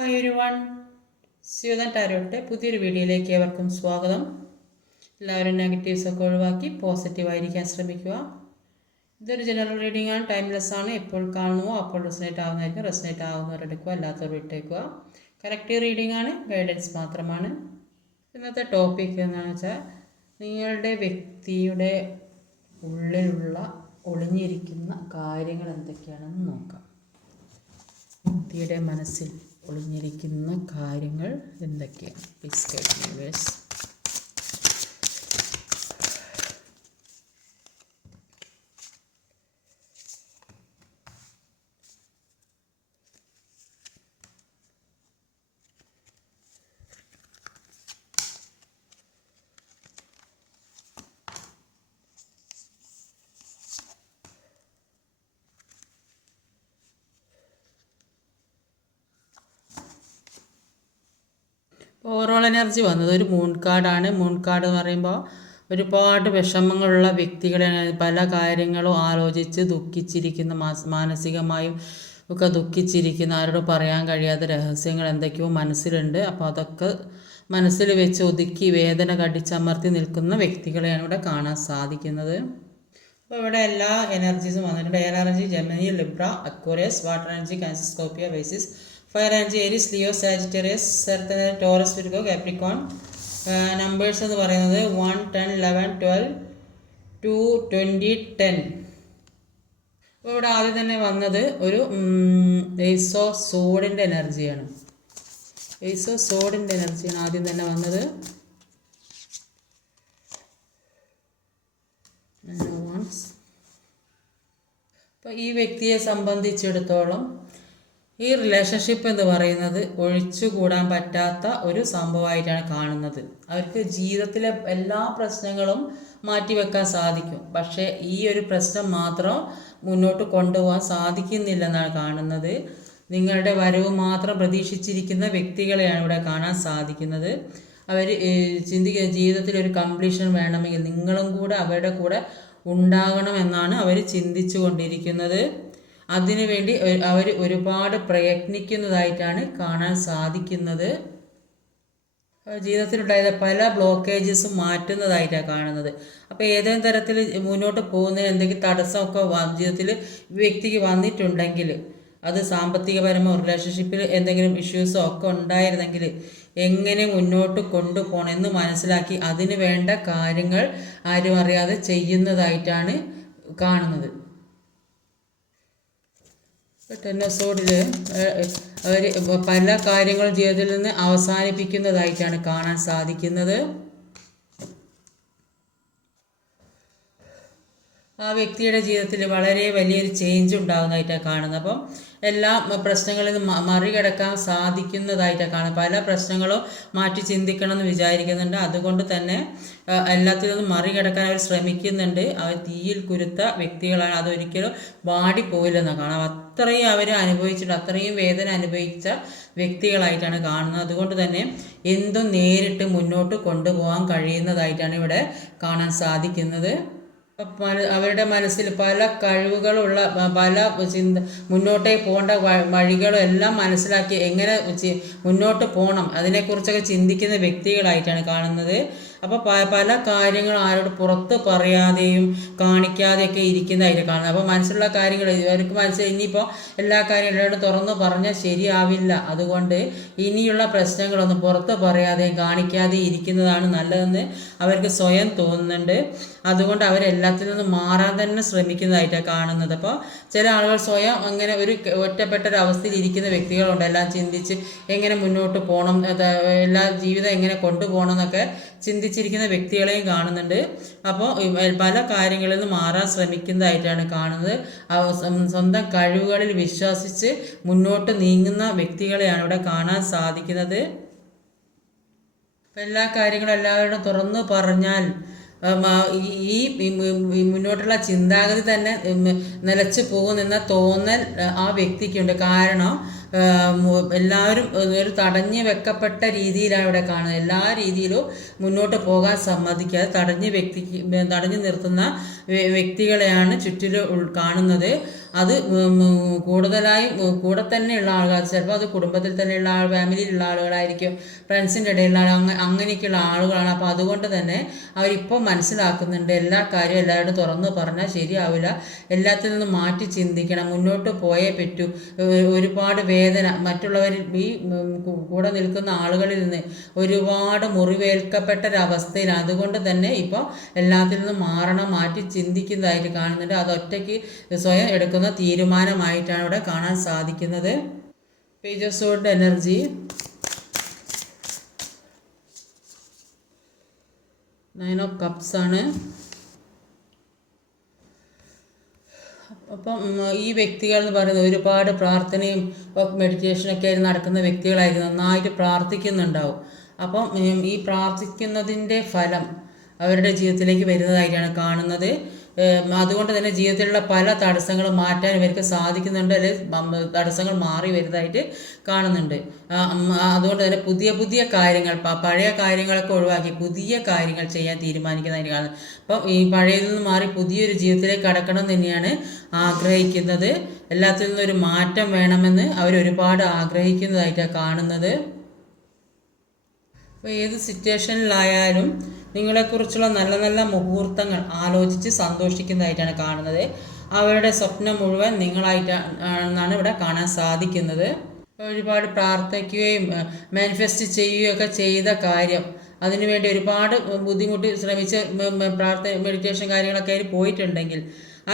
Hi ഒരു one സ്യൂതൻ ടാരോട്ടെ പുതിയൊരു വീഡിയോയിലേക്ക് ഏവർക്കും സ്വാഗതം. എല്ലാവരും നെഗറ്റീവ്സ് ഒക്കെ ഒഴിവാക്കി പോസിറ്റീവായിരിക്കാൻ ശ്രമിക്കുക. ഇതൊരു ജനറൽ റീഡിംഗ് ആണ് ടൈംലെസ് ആണ്. എപ്പോൾ കാണുമോ അപ്പോൾ റെസനേറ്റ് ആകുന്നതായിരിക്കും റെസനേറ്റ് ആകുന്നവർ എടുക്കുക അല്ലാത്തവർ വിട്ടേക്കുക കറക്റ്റീവ് റീഡിംഗ് ആണ് ഗൈഡൻസ് മാത്രമാണ്. ഇന്നത്തെ ടോപ്പിക് എന്താണെന്ന് വെച്ചാൽ നിങ്ങളുടെ വ്യക്തിയുടെ ഉള്ളിലുള്ള ഒളിഞ്ഞിരിക്കുന്ന കാര്യങ്ങൾ എന്തൊക്കെയാണെന്ന് നോക്കാം. വ്യക്തിയുടെ മനസ്സിൽ ഒളിഞ്ഞിരിക്കുന്ന കാര്യങ്ങൾ എന്തൊക്കെയാണ്? ബിസ്ക്കറ്റ് യൂണിവേഴ്സ് ഓവറോൾ എനർജി വന്നത് ഒരു മൂൺ കാർഡാണ് മൂൺ കാർഡ് എന്ന് പറയുമ്പോൾ ഒരുപാട് വിഷമങ്ങളുള്ള വ്യക്തികളെ പല കാര്യങ്ങളും ആലോചിച്ച് ദുഃഖിച്ചിരിക്കുന്ന മാനസികമായും ഒക്കെ ദുഃഖിച്ചിരിക്കുന്ന ആരോട് പറയാൻ കഴിയാത്ത രഹസ്യങ്ങൾ എന്തൊക്കെയോ മനസ്സിലുണ്ട്. അപ്പോൾ അതൊക്കെ മനസ്സിൽ വെച്ച് ഒതുക്കി വേദന കടിച്ചമർത്തി നിൽക്കുന്ന വ്യക്തികളെയാണ് ഇവിടെ കാണാൻ സാധിക്കുന്നത്. അപ്പോൾ ഇവിടെ എല്ലാ എനർജീസും വന്നിട്ടുണ്ട്. Air energy Gemini Libra Aquarius water energy Cancer Scorpio Pisces fire and Aries Leo Sagittarius സെർത്തന Taurus Virgo Capricorn. Numbers എന്ന് പറയുന്നത് one ten eleven twelve two twenty ten. അപ്പോൾ ഇവിടെ ആദ്യം തന്നെ വന്നത് ഒരു എയ്സോ സോഡിന്റെ എനർജിയാണ്. എയ്സോ സോഡിന്റെ എനർജിയാണ് ആദ്യം തന്നെ വന്നത്. അപ്പോൾ ഈ വ്യക്തിയെ സംബന്ധിച്ചിടത്തോളം ഈ റിലേഷൻഷിപ്പ് എന്ന് പറയുന്നത് ഒഴിച്ചുകൂടാൻ പറ്റാത്ത ഒരു സംഭവമായിട്ടാണ് കാണുന്നത്. അവർക്ക് ജീവിതത്തിലെ എല്ലാ പ്രശ്നങ്ങളും മാറ്റിവെക്കാൻ സാധിക്കും. പക്ഷേ ഈ ഒരു പ്രശ്നം മാത്രം മുന്നോട്ട് കൊണ്ടുപോകാൻ സാധിക്കുന്നില്ലെന്നാണ് കാണുന്നത്. നിങ്ങളുടെ വരവ് മാത്രം പ്രതീക്ഷിച്ചിരിക്കുന്ന വ്യക്തികളെയാണ് ഇവിടെ കാണാൻ സാധിക്കുന്നത്. അവർ ചിന്തിക്കുക ജീവിതത്തിൽ ഒരു കംപ്ലീഷൻ വേണമെങ്കിൽ നിങ്ങളും കൂടെ അവരുടെ കൂടെ ഉണ്ടാകണമെന്നാണ് അവർ ചിന്തിച്ചു കൊണ്ടിരിക്കുന്നത് അതിനുവേണ്ടി അവർ ഒരുപാട് പ്രയത്നിക്കുന്നതായിട്ടാണ് കാണാൻ സാധിക്കുന്നത്. ജീവിതത്തിലുണ്ടായ പല ബ്ലോക്കേജസും മാറ്റുന്നതായിട്ടാണ് കാണുന്നത്. അപ്പോൾ ഏതെങ്കിലും തരത്തിൽ മുന്നോട്ട് പോകുന്നതിന് എന്തെങ്കിലും തടസ്സമൊക്കെ ജീവിതത്തിൽ വ്യക്തിക്ക് വന്നിട്ടുണ്ടെങ്കിൽ അത് സാമ്പത്തികപരമോ റിലേഷൻഷിപ്പിൽ എന്തെങ്കിലും ഇഷ്യൂസോ ഒക്കെ ഉണ്ടായിരുന്നെങ്കിൽ എങ്ങനെ മുന്നോട്ട് കൊണ്ടുപോകണമെന്ന് മനസ്സിലാക്കി അതിന് വേണ്ട കാര്യങ്ങൾ ആരും അറിയാതെ ചെയ്യുന്നതായിട്ടാണ് കാണുന്നത്. ടെന്നസോഡിൽ അവർ പല കാര്യങ്ങൾ ജീവിതത്തിൽ നിന്ന് അവസാനിപ്പിക്കുന്നതായിട്ടാണ് കാണാൻ സാധിക്കുന്നത്. ആ വ്യക്തിയുടെ ജീവിതത്തിൽ വളരെ വലിയൊരു ചേഞ്ച് ഉണ്ടാകുന്നതായിട്ടാണ് കാണുന്നത്. അപ്പം എല്ലാ പ്രശ്നങ്ങളിൽ നിന്ന് മറികടക്കാൻ സാധിക്കുന്നതായിട്ടാണ് കാണുന്നത്. പല പ്രശ്നങ്ങളും മാറ്റി ചിന്തിക്കണം എന്ന് വിചാരിക്കുന്നുണ്ട്. അതുകൊണ്ട് തന്നെ എല്ലാത്തിൽ നിന്നും മറികടക്കാൻ അവർ ശ്രമിക്കുന്നുണ്ട്. അവർ തീയിൽ കുരുത്ത വ്യക്തികളാണ്. അതൊരിക്കലും വാടിപ്പോയില്ലെന്ന് കാണാം അത്രയും അവർ അനുഭവിച്ചിട്ട് അത്രയും വേദന അനുഭവിച്ച വ്യക്തികളായിട്ടാണ് കാണുന്നത്. അതുകൊണ്ട് തന്നെ എന്തും നേരിട്ട് മുന്നോട്ട് കൊണ്ടുപോകാൻ കഴിയുന്നതായിട്ടാണ് ഇവിടെ കാണാൻ സാധിക്കുന്നത്. അവരുടെ മനസ്സിൽ പല കഴിവുകളുള്ള പല ചിന്ത മുന്നോട്ടേക്ക് പോകേണ്ട വഴികളും എല്ലാം മനസ്സിലാക്കി എങ്ങനെ മുന്നോട്ട് പോകണം. അതിനെക്കുറിച്ചൊക്കെ ചിന്തിക്കുന്ന വ്യക്തികളായിട്ടാണ് കാണുന്നത്. അപ്പോൾ പല കാര്യങ്ങൾ ആരോട് പുറത്ത് പറയാതെയും കാണിക്കാതെയൊക്കെ ഇരിക്കുന്നതായിട്ട് കാണുന്നത്. അപ്പോൾ മനസ്സിലുള്ള കാര്യങ്ങൾ ഇവർക്ക് മനസ്സിൽ ഇനിയിപ്പോൾ എല്ലാ കാര്യങ്ങളും തുറന്നു പറഞ്ഞാൽ ശരിയാവില്ല. അതുകൊണ്ട് ഇനിയുള്ള പ്രശ്നങ്ങളൊന്നും പുറത്ത് പറയാതെയും കാണിക്കാതെയും ഇരിക്കുന്നതാണ് നല്ലതെന്ന് അവർക്ക് സ്വയം തോന്നുന്നുണ്ട്. അതുകൊണ്ട് അവരെല്ലാത്തിൽ നിന്നും മാറാൻ തന്നെ ശ്രമിക്കുന്നതായിട്ടാണ് കാണുന്നത്. അപ്പോൾ ചില ആളുകൾ സ്വയം അങ്ങനെ ഒരു ഒറ്റപ്പെട്ട ഒരു അവസ്ഥയിൽ ഇരിക്കുന്ന വ്യക്തികളുണ്ട്. എല്ലാം ചിന്തിച്ച് എങ്ങനെ മുന്നോട്ട് പോകണം എല്ലാ ജീവിതം എങ്ങനെ കൊണ്ടുപോകണം എന്നൊക്കെ ചിന്തിച്ചിരിക്കുന്ന വ്യക്തികളെയും കാണുന്നുണ്ട്. അപ്പോൾ പല കാര്യങ്ങളിൽ നിന്ന് മാറാൻ ശ്രമിക്കുന്നതായിട്ടാണ് കാണുന്നത്. സ്വന്തം കഴിവുകളിൽ വിശ്വസിച്ച് മുന്നോട്ട് നീങ്ങുന്ന വ്യക്തികളെയാണ് ഇവിടെ കാണാൻ സാധിക്കുന്നത്. എല്ലാ കാര്യങ്ങളും എല്ലാവരോടും തുറന്നു പറഞ്ഞാൽ ഈ മുന്നോട്ടുള്ള ചിന്താഗതി തന്നെ നിലച്ചു പോകുമെന്ന തോന്നൽ ആ വ്യക്തിക്കുണ്ട്. കാരണം എല്ലാവരും ഒരു തടഞ്ഞു വെക്കപ്പെട്ട രീതിയിലാണ് ഇവിടെ കാണുന്നത്. എല്ലാ രീതിയിലും മുന്നോട്ട് പോകാൻ സമ്മതിക്കാതെ തടഞ്ഞു വ്യക്തിക്ക് തടഞ്ഞു നിർത്തുന്ന വ്യക്തികളെയാണ് ചുറ്റിലും കാണുന്നത്. അത് കൂടുതലായി കൂടെ തന്നെയുള്ള ആൾക്കാർ ചിലപ്പോൾ അത് കുടുംബത്തിൽ തന്നെയുള്ള ആൾ ഫാമിലിയിലുള്ള ആളുകളായിരിക്കും ഫ്രണ്ട്സിന്റെ ഇടയിലുള്ള ആൾ അങ്ങ അങ്ങനെയൊക്കെയുള്ള ആളുകളാണ്. അപ്പോൾ അതുകൊണ്ട് തന്നെ അവരിപ്പോൾ മനസ്സിലാക്കുന്നുണ്ട് എല്ലാ കാര്യവും എല്ലാവരോടും തുറന്ന് പറഞ്ഞാൽ ശരിയാവില്ല. എല്ലാത്തിൽ നിന്നും മാറ്റി ചിന്തിക്കണം. മുന്നോട്ട് പോയേ പറ്റൂ. ഒരുപാട് വേദന. മറ്റുള്ളവരിൽ ഈ കൂടെ നിൽക്കുന്ന ആളുകളിൽ നിന്ന് ഒരുപാട് മുറിവേൽക്കപ്പെട്ട ഒരവസ്ഥയിലാണ് അതുകൊണ്ട് തന്നെ ഇപ്പോൾ എല്ലാത്തിൽ നിന്നും മാറണം മാറ്റി ചിന്തിക്കുന്നതായിട്ട് കാണുന്നുണ്ട്. അത് ഒറ്റയ്ക്ക് സ്വയം എടുക്കുന്ന തീരുമാനമായിട്ടാണ് ഇവിടെ കാണാൻ സാധിക്കുന്നത്. പേജസോഡ് എനർജി നയൻ ഓഫ് കപ്സ് ആണ്. അപ്പം ഈ വ്യക്തികൾ എന്ന് പറയുന്നത് ഒരുപാട് പ്രാർത്ഥനയും മെഡിറ്റേഷനൊക്കെ ആയിരുന്നു നടക്കുന്ന വ്യക്തികളായിരിക്കും നന്നായിട്ട് പ്രാർത്ഥിക്കുന്നുണ്ടാവും. അപ്പം ഈ പ്രാർത്ഥിക്കുന്നതിന്റെ ഫലം അവരുടെ ജീവിതത്തിലേക്ക് വരുന്നതായിട്ടാണ് കാണുന്നത്. അതുകൊണ്ട് തന്നെ ജീവിതത്തിലുള്ള പല തടസ്സങ്ങളും മാറ്റാൻ ഇവർക്ക് സാധിക്കുന്നുണ്ട്. അല്ലെങ്കിൽ തടസ്സങ്ങൾ മാറി വരുന്നതായിട്ട് കാണുന്നുണ്ട്. അതുകൊണ്ട് തന്നെ പുതിയ പുതിയ കാര്യങ്ങൾ പഴയ കാര്യങ്ങളൊക്കെ ഒഴിവാക്കി പുതിയ കാര്യങ്ങൾ ചെയ്യാൻ തീരുമാനിക്കുന്നതായിട്ട് കാണുന്നത് അപ്പം ഈ പഴയതിൽ നിന്ന് മാറി പുതിയൊരു ജീവിതത്തിലേക്ക് കടക്കണം തന്നെയാണ് ആഗ്രഹിക്കുന്നത്. എല്ലാത്തിൽ നിന്നും ഒരു മാറ്റം വേണമെന്ന് അവർ ഒരുപാട് ആഗ്രഹിക്കുന്നതായിട്ടാണ് കാണുന്നത്. അപ്പോൾ ഏത് സിറ്റുവേഷനിലായാലും നിങ്ങളെക്കുറിച്ചുള്ള നല്ല നല്ല മുഹൂർത്തങ്ങൾ ആലോചിച്ച് സന്തോഷിക്കുന്നതായിട്ടാണ് കാണുന്നത്. അവരുടെ സ്വപ്നം മുഴുവൻ നിങ്ങളായിട്ടാണെന്നാണ് ഇവിടെ കാണാൻ സാധിക്കുന്നത്. ഒരുപാട് പ്രാർത്ഥിക്കുകയും മാനിഫെസ്റ്റ് ചെയ്യുകയും ഒക്കെ ചെയ്ത കാര്യം അതിനുവേണ്ടി ഒരുപാട് ബുദ്ധിമുട്ടി ശ്രമിച്ച് പ്രാർത്ഥന മെഡിറ്റേഷൻ കാര്യങ്ങളൊക്കെ ആയിട്ട് പോയിട്ടുണ്ടെങ്കിൽ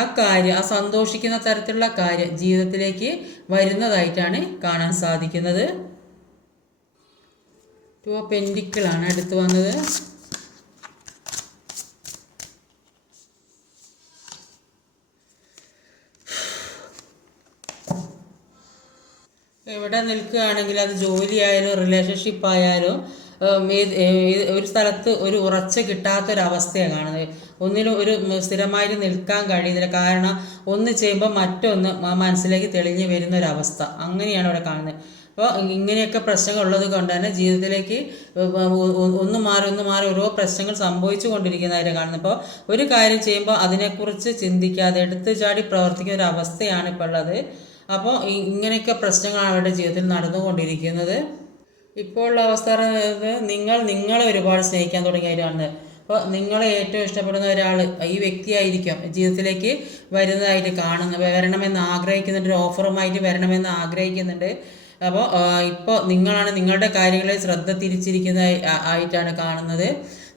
ആ കാര്യം ആ സന്തോഷിക്കുന്ന തരത്തിലുള്ള കാര്യം ജീവിതത്തിലേക്ക് വരുന്നതായിട്ടാണ് കാണാൻ സാധിക്കുന്നത്. ടു ഓഫ് പെൻഡിക്കിളാണ് അടുത്ത് വന്നത്. എവിടെ നിൽക്കുകയാണെങ്കിൽ അത് ജോലിയായാലും റിലേഷൻഷിപ്പ് ആയാലും ഒരു സ്ഥലത്ത് ഒരു ഉറച്ച കിട്ടാത്തൊരവസ്ഥയാണ് കാണുന്നത്. ഒന്നിനും ഒരു സ്ഥിരമായി നിൽക്കാൻ കഴിയുന്നില്ല. കാരണം ഒന്ന് ചെയ്യുമ്പോൾ മറ്റൊന്ന് മനസ്സിലേക്ക് തെളിഞ്ഞു വരുന്ന ഒരവസ്ഥ അങ്ങനെയാണ് ഇവിടെ കാണുന്നത്. അപ്പോൾ ഇങ്ങനെയൊക്കെ പ്രശ്നങ്ങൾ ഉള്ളത് കൊണ്ട് തന്നെ ജീവിതത്തിലേക്ക് ഒന്ന് മാറി ഒന്ന് മാറി ഓരോ പ്രശ്നങ്ങൾ സംഭവിച്ചു കൊണ്ടിരിക്കുന്നതായിട്ട് കാണുന്നത് അപ്പോൾ ഒരു കാര്യം ചെയ്യുമ്പോൾ അതിനെക്കുറിച്ച് ചിന്തിക്കാതെ എടുത്തു ചാടി പ്രവർത്തിക്കുന്ന ഒരു അവസ്ഥയാണ് ഇപ്പോൾ ഉള്ളത്. അപ്പോൾ ഇങ്ങനെയൊക്കെ പ്രശ്നങ്ങളാണ് അവരുടെ ജീവിതത്തിൽ നടന്നുകൊണ്ടിരിക്കുന്നത്. ഇപ്പോൾ ഉള്ള അവസ്ഥ നിങ്ങൾ നിങ്ങളെ ഒരുപാട് സ്നേഹിക്കാൻ തുടങ്ങിയവരാണ് അപ്പോൾ നിങ്ങളെ ഏറ്റവും ഇഷ്ടപ്പെടുന്ന ഒരാൾ ഈ വ്യക്തിയായിരിക്കും ജീവിതത്തിലേക്ക് വരുന്നതായിട്ട് കാണുന്ന വരണമെന്ന് ആഗ്രഹിക്കുന്നുണ്ട് ഒരു ഓഫറുമായിട്ട് വരണമെന്ന് ആഗ്രഹിക്കുന്നുണ്ട്. അപ്പോൾ ഇപ്പോൾ നിങ്ങളാണ് നിങ്ങളുടെ കാര്യങ്ങളിൽ ശ്രദ്ധ തിരിച്ചിരിക്കുന്ന ആയിട്ടാണ് കാണുന്നത്.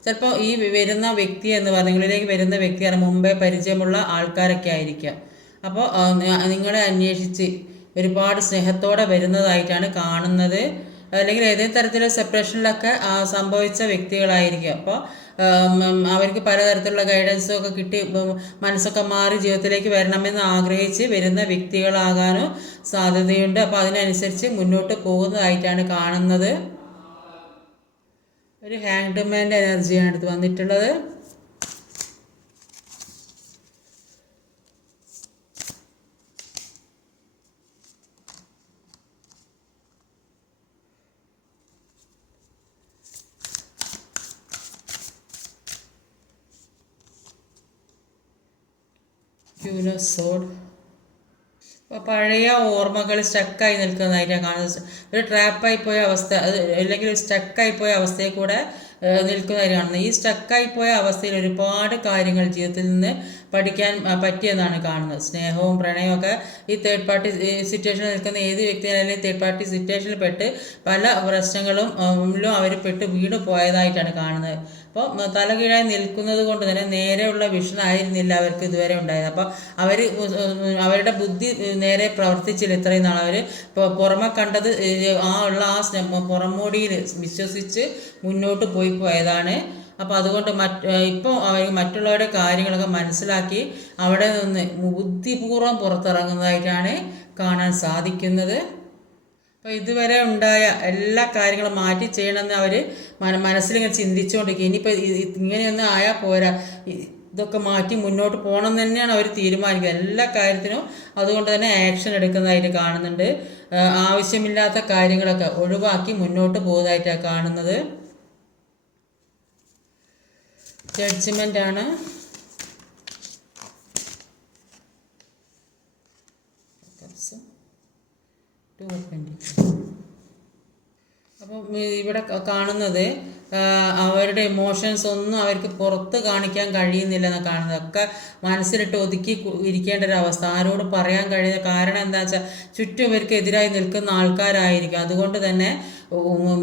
ചിലപ്പോൾ ഈ വരുന്ന വ്യക്തി എന്ന് പറഞ്ഞാൽ നിങ്ങളിലേക്ക് വരുന്ന വ്യക്തിയാണ് മുമ്പേ പരിചയമുള്ള ആൾക്കാരൊക്കെ ആയിരിക്കാം. അപ്പോൾ നിങ്ങളെ അന്വേഷിച്ച് ഒരുപാട് സ്നേഹത്തോടെ വരുന്നതായിട്ടാണ് കാണുന്നത്. അല്ലെങ്കിൽ ഏതെങ്കിലും തരത്തിലുള്ള സെപ്പറേഷനിലൊക്കെ സംഭവിച്ച വ്യക്തികളായിരിക്കും. അപ്പോൾ അവർക്ക് പലതരത്തിലുള്ള ഗൈഡൻസും ഒക്കെ കിട്ടി മനസ്സൊക്കെ മാറി ജീവിതത്തിലേക്ക് വരണമെന്ന് ആഗ്രഹിച്ച് വരുന്ന വ്യക്തികളാകാനോ സാധ്യതയുണ്ട്. അപ്പോൾ അതിനനുസരിച്ച് മുന്നോട്ട് പോകുന്നതായിട്ടാണ് കാണുന്നത്. ഒരു ഹാങ്ഡ്മാന്റെ എനർജിയാണ് എടുത്ത് വന്നിട്ടുള്ളത് യൂനോസോഡ് അപ്പോൾ പഴയ ഓർമ്മകൾ സ്റ്റക്കായി നിൽക്കുന്നതായിട്ടാണ് കാണുന്നത്. ഒരു ട്രാപ്പായി പോയ അവസ്ഥ അത് അല്ലെങ്കിൽ ഒരു സ്റ്റക്കായി പോയ അവസ്ഥയിൽ കൂടെ നിൽക്കുന്നതായി കാണുന്നത്. ഈ സ്റ്റക്കായി പോയ അവസ്ഥയിൽ ഒരുപാട് കാര്യങ്ങൾ ജീവിതത്തിൽ നിന്ന് പഠിക്കാൻ പറ്റിയെന്നാണ് കാണുന്നത്. സ്നേഹവും പ്രണയവും ഒക്കെ ഈ തേർഡ് പാർട്ടി സിറ്റുവേഷനിൽ നിൽക്കുന്ന ഏത് വ്യക്തിയായാലും തേർഡ് പാർട്ടി സിറ്റുവേഷനിൽ പെട്ട് പല പ്രശ്നങ്ങളും അവർ പെട്ട് വീട് പോയതായിട്ടാണ് കാണുന്നത്. അപ്പോൾ തലകീഴായി നിൽക്കുന്നത് കൊണ്ട് തന്നെ നേരെയുള്ള വിഷൻ ആയിരുന്നില്ല അവർക്ക് ഇതുവരെ ഉണ്ടായത്. അപ്പോൾ അവർ അവരുടെ ബുദ്ധി നേരെ പ്രവർത്തിച്ചില്ല ഇത്രയും നാൾ. അവർ പുറമെ കണ്ടത് ആ ഉള്ള ആ പുറമോടിയിൽ വിശ്വസിച്ച് മുന്നോട്ട് പോയി പോയതാണ്. അപ്പോൾ അതുകൊണ്ട് മറ്റ് ഇപ്പോൾ അവർ മറ്റുള്ളവരുടെ കാര്യങ്ങളൊക്കെ മനസ്സിലാക്കി അവിടെ നിന്ന് ബുദ്ധിപൂർവം പുറത്തിറങ്ങുന്നതായിട്ടാണ് കാണാൻ സാധിക്കുന്നത്. അപ്പോൾ ഇതുവരെ ഉണ്ടായ എല്ലാ കാര്യങ്ങളും മാറ്റി ചെയ്യണമെന്ന് അവർ മനസ്സിലിങ്ങനെ ചിന്തിച്ചുകൊണ്ടിരിക്കുക ഇനിയിപ്പോൾ ഇങ്ങനെയൊന്നും ആയാൽ പോരാ. ഇതൊക്കെ മാറ്റി മുന്നോട്ട് പോകണം തന്നെയാണ് അവർ തീരുമാനിക്കുക. എല്ലാ കാര്യത്തിനും അതുകൊണ്ട് തന്നെ ആക്ഷൻ എടുക്കുന്നതായിട്ട് കാണുന്നുണ്ട്. ആവശ്യമില്ലാത്ത കാര്യങ്ങളൊക്കെ ഒഴിവാക്കി മുന്നോട്ട് പോകുന്നതായിട്ടാണ് കാണുന്നത്. ജഡ്ജ്മെന്റ് ആണ്. അപ്പം ഇവിടെ കാണുന്നത് അവരുടെ ഇമോഷൻസ് ഒന്നും അവർക്ക് പുറത്ത് കാണിക്കാൻ കഴിയുന്നില്ല എന്നാണ് കാണുന്നത്. ഒക്കെ മനസ്സിലിട്ട് ഒതുക്കി ഇരിക്കേണ്ട ഒരു അവസ്ഥ. ആരോട് പറയാൻ കഴിയുന്ന കാരണം എന്താ വെച്ചാൽ ചുറ്റും ഇവർക്ക് എതിരായി നിൽക്കുന്ന ആൾക്കാരായിരിക്കും. അതുകൊണ്ട് തന്നെ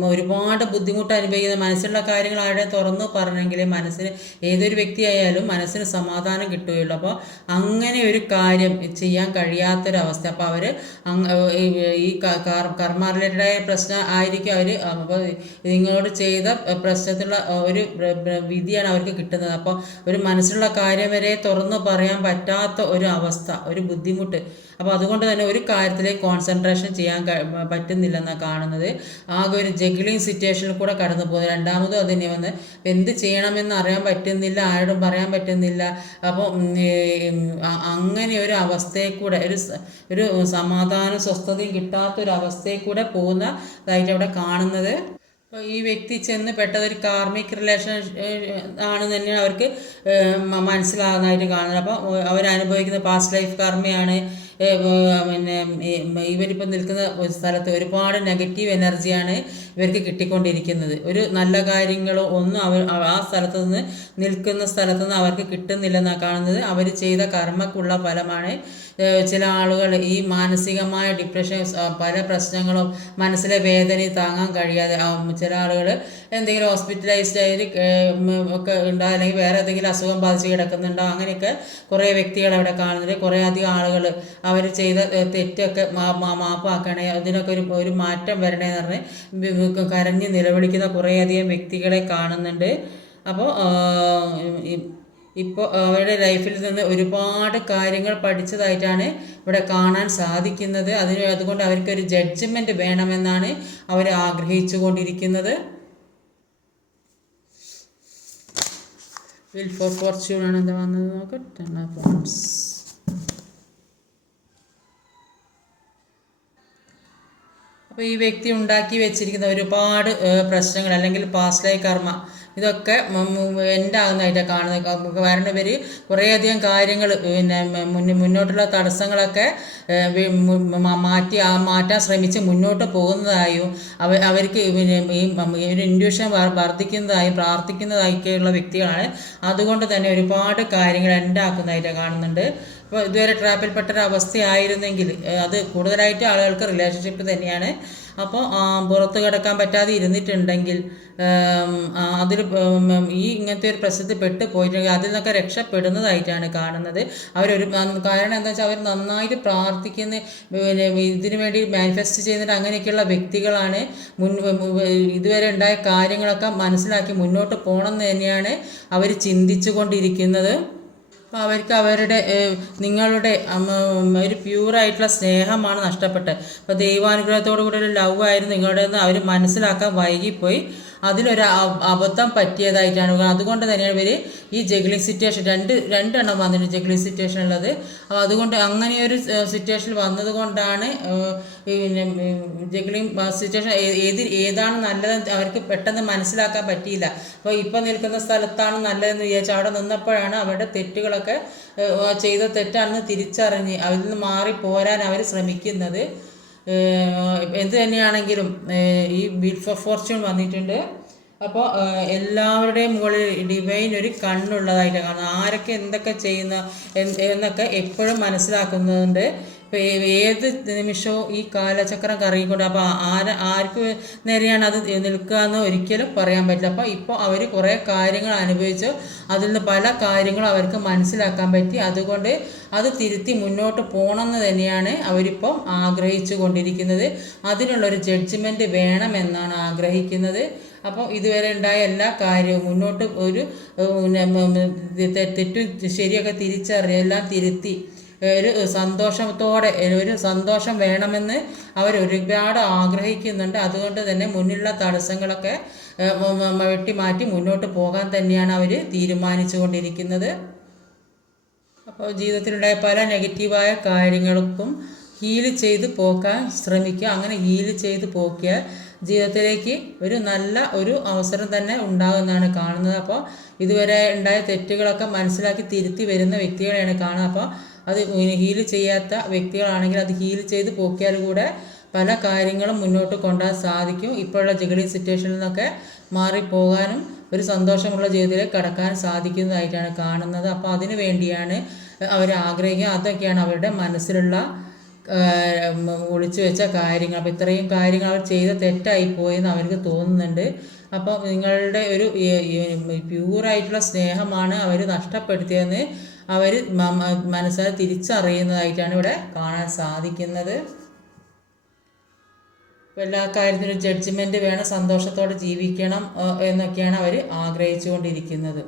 ഒരുപാട് ബുദ്ധിമുട്ട് അനുഭവിക്കുന്ന മനസ്സിലുള്ള കാര്യങ്ങൾ ആരുടെ തുറന്ന് പറഞ്ഞെങ്കിൽ മനസ്സിന് ഏതൊരു വ്യക്തിയായാലും മനസ്സിന് സമാധാനം കിട്ടുകയുള്ളൂ. അപ്പോൾ അങ്ങനെ ഒരു കാര്യം ചെയ്യാൻ കഴിയാത്തൊരവസ്ഥ. അപ്പോൾ അവർ ഈ കർമ്മ റിലേറ്റഡായ പ്രശ്നം ആയിരിക്കും അവർ അപ്പോൾ നിങ്ങളോട് ചെയ്ത പ്രശ്നത്തിലുള്ള ഒരു വിധിയാണ് അവർക്ക് കിട്ടുന്നത്. അപ്പോൾ ഒരു മനസ്സിലുള്ള കാര്യം വരെ തുറന്നു പറയാൻ പറ്റാത്ത ഒരു അവസ്ഥ ഒരു ബുദ്ധിമുട്ട്. അപ്പോൾ അതുകൊണ്ട് തന്നെ ഒരു കാര്യത്തിലേക്ക് കോൺസെൻട്രേഷൻ ചെയ്യാൻ പറ്റുന്നില്ലെന്ന് കാണുന്നത്. ആകെ ഒരു ജഗ്ലിങ് സിറ്റുവേഷനിൽ കൂടെ കടന്നു പോകുന്നത്. രണ്ടാമതും അത് തന്നെ വന്ന് എന്ത് ചെയ്യണമെന്ന് അറിയാൻ പറ്റുന്നില്ല ആരോടും പറയാൻ പറ്റുന്നില്ല. അപ്പോൾ അങ്ങനെ ഒരു അവസ്ഥയിൽ കൂടെ ഒരു ഒരു സമാധാന സ്വസ്ഥതയും കിട്ടാത്ത ഒരു അവസ്ഥയിൽ കൂടെ പോകുന്നതായിട്ട് അവിടെ കാണുന്നത്. അപ്പോൾ ഈ വ്യക്തി ചെന്ന് പെട്ടത് ഒരു കാർമിക് റിലേഷൻ ആണ് തന്നെയാണ് അവർക്ക് മനസ്സിലാകുന്നതായിട്ട് കാണുന്നത്. അപ്പോൾ അവരനുഭവിക്കുന്ന പാസ്റ്റ് ലൈഫ് കർമ്മയാണ്. പിന്നെ ഇവരിപ്പം നിൽക്കുന്ന ഒരു സ്ഥലത്ത് ഒരുപാട് നെഗറ്റീവ് എനർജിയാണ് ഇവർക്ക് കിട്ടിക്കൊണ്ടിരിക്കുന്നത്. ഒരു നല്ല കാര്യങ്ങളോ ഒന്നും അവർ ആ സ്ഥലത്ത് നിന്ന് നിൽക്കുന്ന സ്ഥലത്ത് നിന്ന് അവർക്ക് കിട്ടുന്നില്ലെന്നാണ് കാണുന്നത്. അവർ ചെയ്ത കർമ്മക്കുള്ള ഫലമാണ് ചില ആളുകൾ ഈ മാനസികമായ ഡിപ്രഷൻ പല പ്രശ്നങ്ങളും മനസ്സിലെ വേദന താങ്ങാൻ കഴിയാതെ. ചില ആളുകൾ എന്തെങ്കിലും ഹോസ്പിറ്റലൈസ്ഡ് ആയി ഒക്കെ ഉണ്ടോ അല്ലെങ്കിൽ വേറെ എന്തെങ്കിലും അസുഖം ബാധിച്ച് കിടക്കുന്നുണ്ടോ അങ്ങനെയൊക്കെ കുറേ വ്യക്തികൾ അവിടെ കാണുന്നുണ്ട് കുറേ അധികം ആളുകൾ അവർ ചെയ്ത തെറ്റൊക്കെ മാപ്പാക്കണേ അതിനൊക്കെ ഒരു ഒരു മാറ്റം വരണേ എന്ന് പറഞ്ഞ് കരഞ്ഞ് നിലവിളിക്കുന്ന കുറേയധികം വ്യക്തികളെ കാണുന്നുണ്ട് അപ്പോൾ ഇപ്പോൾ അവരുടെ ലൈഫിൽ നിന്ന് ഒരുപാട് കാര്യങ്ങൾ പഠിച്ചതായിട്ടാണ് ഇവിടെ കാണാൻ സാധിക്കുന്നത്. അതിന് അതുകൊണ്ട് അവർക്കൊരു ജഡ്ജ്മെന്റ് വേണമെന്നാണ് അവർ ആഗ്രഹിച്ചു കൊണ്ടിരിക്കുന്നത് വിൽ ഫോർ ഫോർച്യൂൺ ആണ് എന്താ വന്നത് അപ്പോൾ ഈ വ്യക്തി ഉണ്ടാക്കി വെച്ചിരിക്കുന്ന ഒരുപാട് പ്രശ്നങ്ങൾ അല്ലെങ്കിൽ പാസ്റ്റ് ലൈഫ് കർമ്മ ഇതൊക്കെ എന്റെ ആകുന്നതായിട്ടാണ് കാണുന്നത്? കാരണം ഇവർ കുറേയധികം കാര്യങ്ങൾ പിന്നെ മുന്നോട്ടുള്ള തടസ്സങ്ങളൊക്കെ മാറ്റി മാറ്റാൻ ശ്രമിച്ച് മുന്നോട്ട് പോകുന്നതായും അവ അവർക്ക് പിന്നെ ഈ ഒരു ഇൻഡ്യൂഷൻ വർദ്ധിക്കുന്നതായും പ്രാർത്ഥിക്കുന്നതായൊക്കെയുള്ള വ്യക്തികളാണ്. അതുകൊണ്ട് തന്നെ ഒരുപാട് കാര്യങ്ങൾ ഉണ്ടാക്കുന്നതായിട്ട് കാണുന്നുണ്ട്. അപ്പോൾ ഇതുവരെ ട്രാപ്പിൽപ്പെട്ട ഒരു അവസ്ഥയായിരുന്നെങ്കിൽ അത് കൂടുതലായിട്ട് ആളുകൾക്ക് റിലേഷൻഷിപ്പ് തന്നെയാണ്. അപ്പോൾ പുറത്ത് കിടക്കാൻ പറ്റാതെ ഇരുന്നിട്ടുണ്ടെങ്കിൽ അതിൽ ഈ ഇങ്ങനത്തെ ഒരു പ്രശ്നത്തിൽ പെട്ട് പോയിട്ടുണ്ടെങ്കിൽ അതിൽ നിന്നൊക്കെ രക്ഷപ്പെടുന്നതായിട്ടാണ് കാണുന്നത്. അവരൊരു കാരണം എന്താ വെച്ചാൽ അവർ നന്നായിട്ട് പ്രാർത്ഥിക്കുന്ന പിന്നെ ഇതിനു വേണ്ടി മാനിഫെസ്റ്റ് ചെയ്യുന്നിട്ട് അങ്ങനെയൊക്കെയുള്ള വ്യക്തികളാണ്. മുൻ ഇതുവരെ ഉണ്ടായ കാര്യങ്ങളൊക്കെ മനസ്സിലാക്കി മുന്നോട്ട് പോകണം എന്ന് തന്നെയാണ് അവർ ചിന്തിച്ചു കൊണ്ടിരിക്കുന്നത് അപ്പോൾ അവർക്ക് അവരുടെ നിങ്ങളുടെ ഒരു പ്യൂറായിട്ടുള്ള സ്നേഹമാണ് നഷ്ടപ്പെട്ടത്. അപ്പോൾ ദൈവാനുഗ്രഹത്തോടു കൂടി ഒരു ലവ് ആയിരുന്നു നിങ്ങളുടെ അവർ മനസ്സിലാക്കാൻ വൈകിപ്പോയി. അതിലൊരു അബദ്ധം പറ്റിയതായിട്ടാണ്. അതുകൊണ്ട് തന്നെയാണ് ഇവർ ഈ ജഗ്ലിംഗ് സിറ്റുവേഷൻ രണ്ട് രണ്ടെണ്ണം വന്നിട്ടുണ്ട് ജഗ്ലിംഗ് സിറ്റുവേഷൻ ഉള്ളത്. അപ്പോൾ അതുകൊണ്ട് അങ്ങനെയൊരു സിറ്റുവേഷൻ വന്നത് കൊണ്ടാണ് ഏഹ്, ഈ പിന്നെ ജഗ്ലിംഗ് സിറ്റുവേഷൻ ഏത് ഏതാണ് നല്ലതെന്ന് അവർക്ക് പെട്ടെന്ന് മനസ്സിലാക്കാൻ പറ്റിയില്ല. അപ്പോൾ ഇപ്പം നിൽക്കുന്ന സ്ഥലത്താണ് നല്ലതെന്ന് വിചാരിച്ചു അവിടെ നിന്നപ്പോഴാണ് അവരുടെ തെറ്റുകളൊക്കെ ചെയ്ത തെറ്റാണെന്ന് തിരിച്ചറിഞ്ഞ് അതിൽ നിന്ന് മാറി പോരാൻ അവർ ശ്രമിക്കുന്നത്. എന്ത് തന്നെയാണെങ്കിലും ഈ ബീറ്റ് ഫോർ ഫോർച്യൂൺ വന്നിട്ടുണ്ട്. അപ്പോൾ എല്ലാവരുടെയും മുകളിൽ ഡിവൈൻ ഒരു കണ്ണുള്ളതായിട്ട് കാണുന്നത് ആരൊക്കെ എന്തൊക്കെ ചെയ്യുന്ന എന്നൊക്കെ എപ്പോഴും മനസ്സിലാക്കുന്നുണ്ട്. ഇപ്പോൾ ഏത് നിമിഷവും ഈ കാലചക്രം കറങ്ങിക്കൊണ്ട് അപ്പോൾ ആര ആർക്ക് നേരെയാണ് അത് നിൽക്കുക എന്ന് ഒരിക്കലും പറയാൻ പറ്റില്ല. അപ്പോൾ ഇപ്പോൾ അവർ കുറേ കാര്യങ്ങൾ അനുഭവിച്ചു. അതിൽ നിന്ന് പല കാര്യങ്ങളും അവർക്ക് മനസ്സിലാക്കാൻ പറ്റി. അതുകൊണ്ട് അത് തിരുത്തി മുന്നോട്ട് പോകണം പോകണമെന്ന് തന്നെയാണ് അവരിപ്പോൾ ആഗ്രഹിച്ചു കൊണ്ടിരിക്കുന്നത് അതിനുള്ളൊരു ജഡ്ജ്മെന്റ് വേണമെന്നാണ് ആഗ്രഹിക്കുന്നത്. അപ്പോൾ ഇതുവരെ ഉണ്ടായ എല്ലാ കാര്യവും മുന്നോട്ട് ഒരു തെറ്റും ശരിയൊക്കെ തിരിച്ചറിയുക എല്ലാം തിരുത്തി ഒരു സന്തോഷത്തോടെ ഒരു സന്തോഷം വേണമെന്ന് അവർ ഒരുപാട് ആഗ്രഹിക്കുന്നുണ്ട്. അതുകൊണ്ട് തന്നെ മുന്നിലുള്ള തടസ്സങ്ങളൊക്കെ വെട്ടിമാറ്റി മുന്നോട്ട് പോകാൻ തന്നെയാണ് അവർ തീരുമാനിച്ചു കൊണ്ടിരിക്കുന്നത് അപ്പോൾ ജീവിതത്തിലുണ്ടായ പല നെഗറ്റീവായ കാര്യങ്ങൾക്കും ഹീൽ ചെയ്ത് പോക്കാൻ ശ്രമിക്കുക. അങ്ങനെ ഹീൽ ചെയ്ത് പോക്കിയാൽ ജീവിതത്തിലേക്ക് ഒരു നല്ല ഒരു അവസരം തന്നെ ഉണ്ടാകുമെന്നാണ് കാണുന്നത്. അപ്പോൾ ഇതുവരെ ഉണ്ടായ തെറ്റുകളൊക്കെ മനസ്സിലാക്കി തിരുത്തി വരുന്ന വ്യക്തികളെയാണ് കാണുന്നത് അപ്പോൾ അത് ഹീൽ ചെയ്യാത്ത വ്യക്തികളാണെങ്കിൽ അത് ഹീൽ ചെയ്ത് പോക്കിയാൽ കൂടെ പല കാര്യങ്ങളും മുന്നോട്ട് കൊണ്ടുപോകാൻ സാധിക്കും. ഇപ്പോഴുള്ള ജഗളി സിറ്റുവേഷനിൽ നിന്നൊക്കെ മാറിപ്പോകാനും ഒരു സന്തോഷമുള്ള ജീവിതത്തിലേക്ക് കടക്കാൻ സാധിക്കുന്നതായിട്ടാണ് കാണുന്നത്. അപ്പോൾ അതിനു വേണ്ടിയാണ് അവർ ആഗ്രഹിക്കുക. അതൊക്കെയാണ് അവരുടെ മനസ്സിലുള്ള ഒളിച്ചു വെച്ച കാര്യങ്ങൾ. അപ്പോൾ ഇത്രയും കാര്യങ്ങൾ അവർ ചെയ്ത് തെറ്റായിപ്പോയെന്ന് അവർക്ക് തോന്നുന്നുണ്ട്. അപ്പോൾ നിങ്ങളുടെ ഒരു പ്യൂറായിട്ടുള്ള സ്നേഹമാണ് അവർ നഷ്ടപ്പെടുത്തിയതെന്ന് അവർ മനസ്സിൽ തിരിച്ചറിയുന്നതായിട്ടാണ് ഇവിടെ കാണാൻ സാധിക്കുന്നത്. എല്ലാ കാര്യത്തിനും ജഡ്ജ്മെന്റ് വേണം സന്തോഷത്തോടെ ജീവിക്കണം എന്നൊക്കെയാണ് അവർ ആഗ്രഹിച്ചുകൊണ്ടിരിക്കുന്നത്.